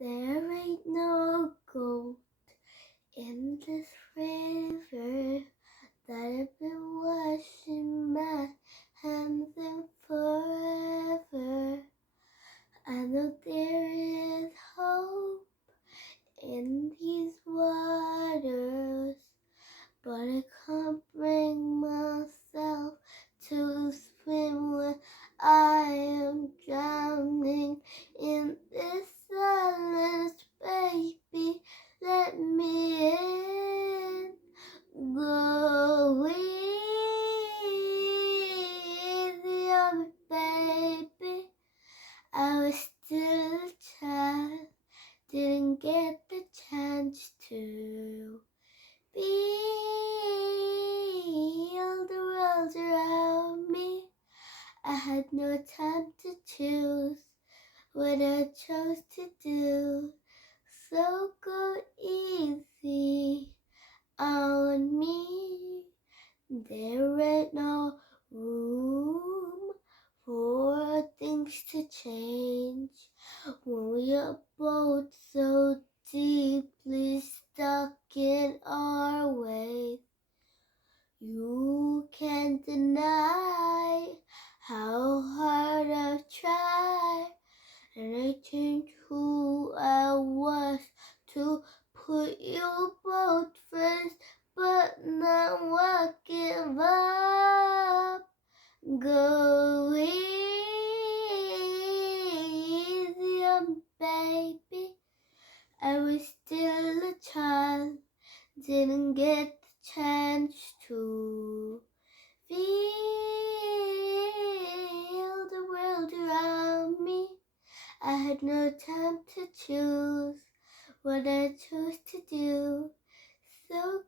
There ain't no gold in this river that I've been washing my hands in forever. I know there is hope in these waters, but I can't bring myself to swim when I am drowning in this silence. Baby, let me in. Go easy on me, baby. I was still a child, didn't get the chance to feel the world around me. I had no time to choose what I chose to do. So go easy on me. There ain't no room for things to change when we are both so deeply stuck in our ways. You can't deny how hard I've tried, and I changed who I was to put you both first, but now I give up. Go easy on me, baby. I was still a child, didn't get the chance to feel the world around me. I had no time to choose what I chose to do. So